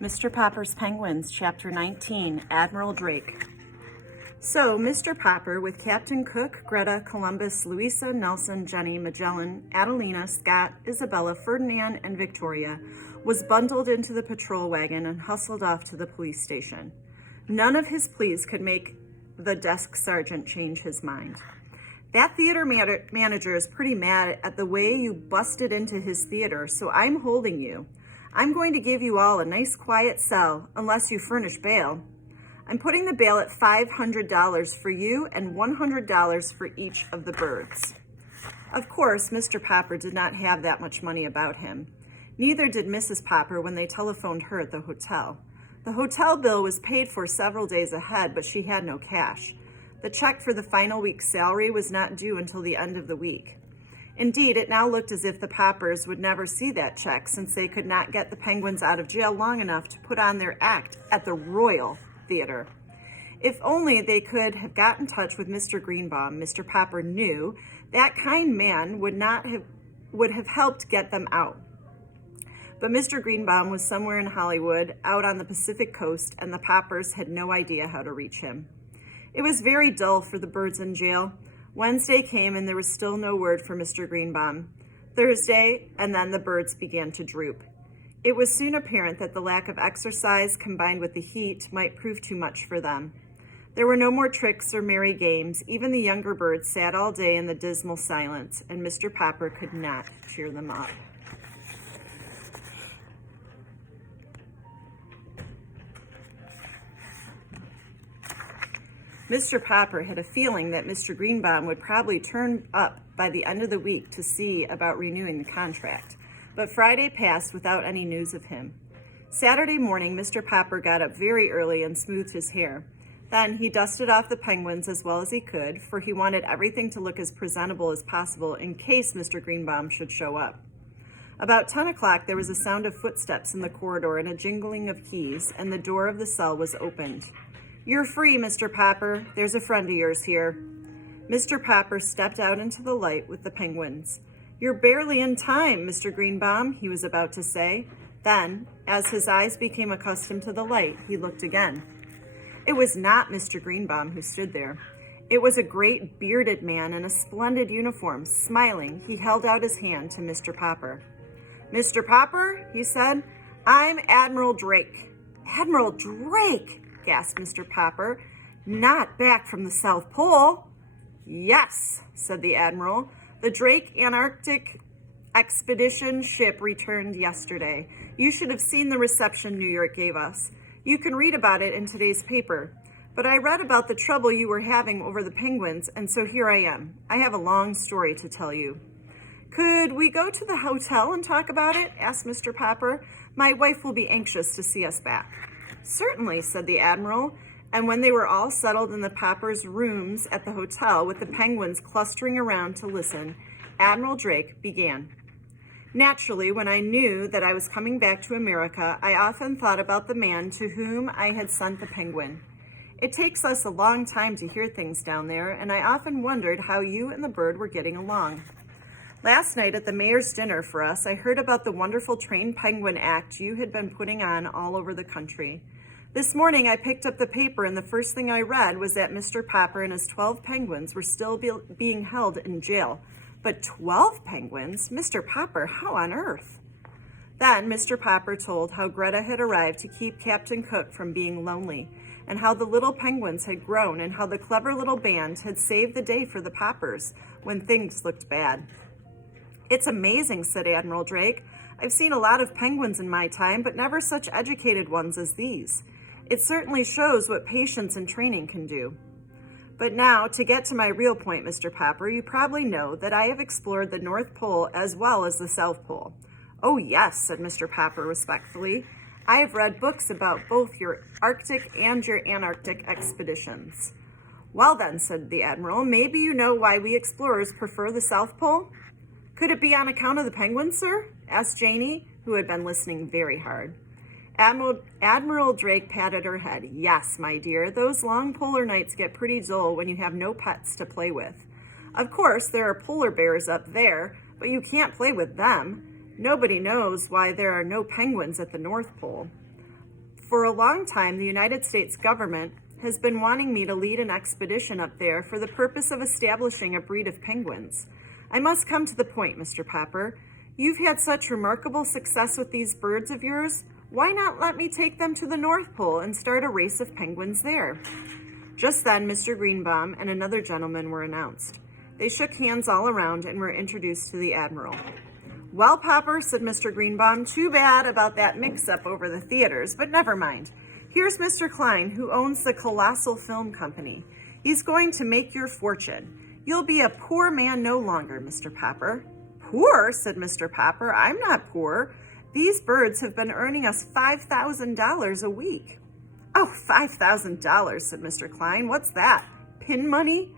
Mr. Popper's Penguins, Chapter 19, Admiral Drake. So, Mr. Popper, with Captain Cook, Greta, Columbus, Louisa, Nelson, Jenny, Magellan, Adelina, Scott, Isabella, Ferdinand, and Victoria, was bundled into the patrol wagon and hustled off to the police station. None of his pleas could make the desk sergeant change his mind. That theater manager is pretty mad at the way you busted into his theater, so I'm holding you. I'm going to give you all a nice quiet cell, unless you furnish bail. I'm putting the bail at $500 for you and $100 for each of the birds. Of course, Mr. Popper did not have that much money about him. Neither did Mrs. Popper when they telephoned her at the hotel. The hotel bill was paid for several days ahead, but she had no cash. The check for the final week's salary was not due until the end of the week. Indeed, it now looked as if the Poppers would never see that check, since they could not get the Penguins out of jail long enough to put on their act at the Royal Theater. If only they could have got in touch with Mr. Greenbaum, Mr. Popper knew that kind man would have helped get them out. But Mr. Greenbaum was somewhere in Hollywood, out on the Pacific coast, and the Poppers had no idea how to reach him. It was very dull for the birds in jail. Wednesday came and there was still no word for Mr. Greenbaum. Thursday, and then the birds began to droop. It was soon apparent that the lack of exercise combined with the heat might prove too much for them. There were no more tricks or merry games. Even the younger birds sat all day in the dismal silence, and Mr. Popper could not cheer them up. Mr. Popper had a feeling that Mr. Greenbaum would probably turn up by the end of the week to see about renewing the contract, but Friday passed without any news of him. Saturday morning, Mr. Popper got up very early and smoothed his hair. Then he dusted off the Penguins as well as he could, for he wanted everything to look as presentable as possible in case Mr. Greenbaum should show up. About 10 o'clock, there was a sound of footsteps in the corridor and a jingling of keys, and the door of the cell was opened. "You're free, Mr. Popper. There's a friend of yours here." Mr. Popper stepped out into the light with the Penguins. "You're barely in time, Mr. Greenbaum," he was about to say. Then, as his eyes became accustomed to the light, he looked again. It was not Mr. Greenbaum who stood there. It was a great bearded man in a splendid uniform. Smiling, he held out his hand to Mr. Popper. "Mr. Popper," he said, "I'm Admiral Drake." "Admiral Drake!" gasped Mr. Popper. "Not back from the South Pole?" "Yes," said the Admiral. "The Drake Antarctic Expedition ship returned yesterday. You should have seen the reception New York gave us. You can read about it in today's paper. But I read about the trouble you were having over the Penguins, and so here I am. I have a long story to tell you." "Could we go to the hotel and talk about it?" asked Mr. Popper. "My wife will be anxious to see us back." "Certainly," said the Admiral, and when they were all settled in the Poppers' rooms at the hotel with the Penguins clustering around to listen, Admiral Drake began. "Naturally, when I knew that I was coming back to America, I often thought about the man to whom I had sent the Penguin. It takes us a long time to hear things down there, and I often wondered how you and the bird were getting along. Last night at the mayor's dinner for us, I heard about the wonderful trained penguin act you had been putting on all over the country. This morning I picked up the paper, and the first thing I read was that Mr. Popper and his 12 penguins were still being held in jail. But 12 penguins? Mr. Popper, how on earth?" Then Mr. Popper told how Greta had arrived to keep Captain Cook from being lonely, and how the little penguins had grown, and how the clever little band had saved the day for the Poppers when things looked bad. "It's amazing," said Admiral Drake. "I've seen a lot of penguins in my time, but never such educated ones as these. It certainly shows what patience and training can do. But now, to get to my real point, Mr. Popper, you probably know that I have explored the North Pole as well as the South Pole." "Oh, yes," said Mr. Popper respectfully. "I have read books about both your Arctic and your Antarctic expeditions." "Well then," said the Admiral, "maybe you know why we explorers prefer the South Pole?" "Could it be on account of the penguins, sir?" asked Janie, who had been listening very hard. Admiral Drake patted her head. "Yes, my dear, those long polar nights get pretty dull when you have no pets to play with. Of course, there are polar bears up there, but you can't play with them. Nobody knows why there are no penguins at the North Pole." For a long time, the United States government has been wanting me to lead an expedition up there for the purpose of establishing a breed of penguins. I must come to the point, Mr. Popper. You've had such remarkable success with these birds of yours. Why not let me take them to the North Pole and start a race of penguins there? Just then, Mr. Greenbaum and another gentleman were announced. They shook hands all around and were introduced to the Admiral. Well, Popper, said Mr. Greenbaum, too bad about that mix-up over the theaters, but never mind. Here's Mr. Klein, who owns the Colossal Film Company. He's going to make your fortune. You'll be a poor man no longer, Mr. Popper. Poor, said Mr. Popper. I'm not poor. These birds have been earning us $5,000 a week. Oh, $5,000, said Mr. Klein. What's that? Pin money?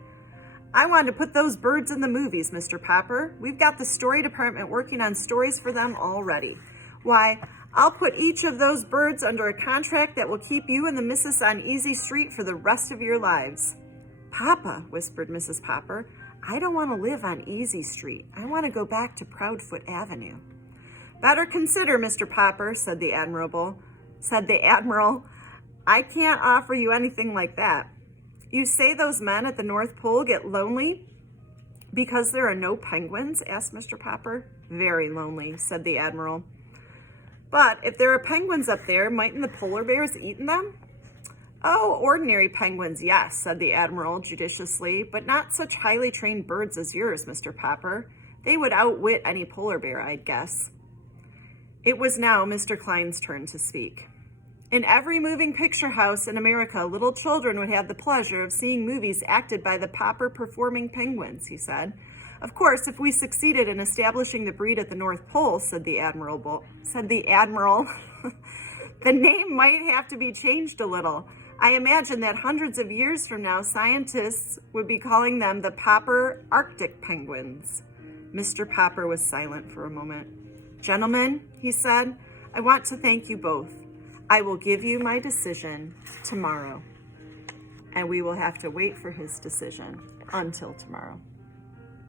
I want to put those birds in the movies, Mr. Popper. We've got the story department working on stories for them already. Why, I'll put each of those birds under a contract that will keep you and the missus on Easy Street for the rest of your lives. Papa, whispered Mrs. Popper, I don't want to live on Easy Street. I want to go back to Proudfoot Avenue. Better consider, Mr. Popper, said the Admiral. I can't offer you anything like that. You say those men at the North Pole get lonely because there are no penguins? Asked Mr. Popper. Very lonely, said the Admiral. But if there are penguins up there, mightn't the polar bears eat them? Oh, ordinary penguins, yes, said the Admiral judiciously, but not such highly trained birds as yours, Mr. Popper. They would outwit any polar bear, I'd guess. It was now Mr. Klein's turn to speak. In every moving picture house in America, little children would have the pleasure of seeing movies acted by the Popper performing penguins, he said. Of course, if we succeeded in establishing the breed at the North Pole, said the Admiral, the name might have to be changed a little. I imagine that hundreds of years from now, scientists would be calling them the Popper Arctic penguins. Mr. Popper was silent for a moment. Gentlemen, he said, I want to thank you both. I will give you my decision tomorrow. And we will have to wait for his decision until tomorrow.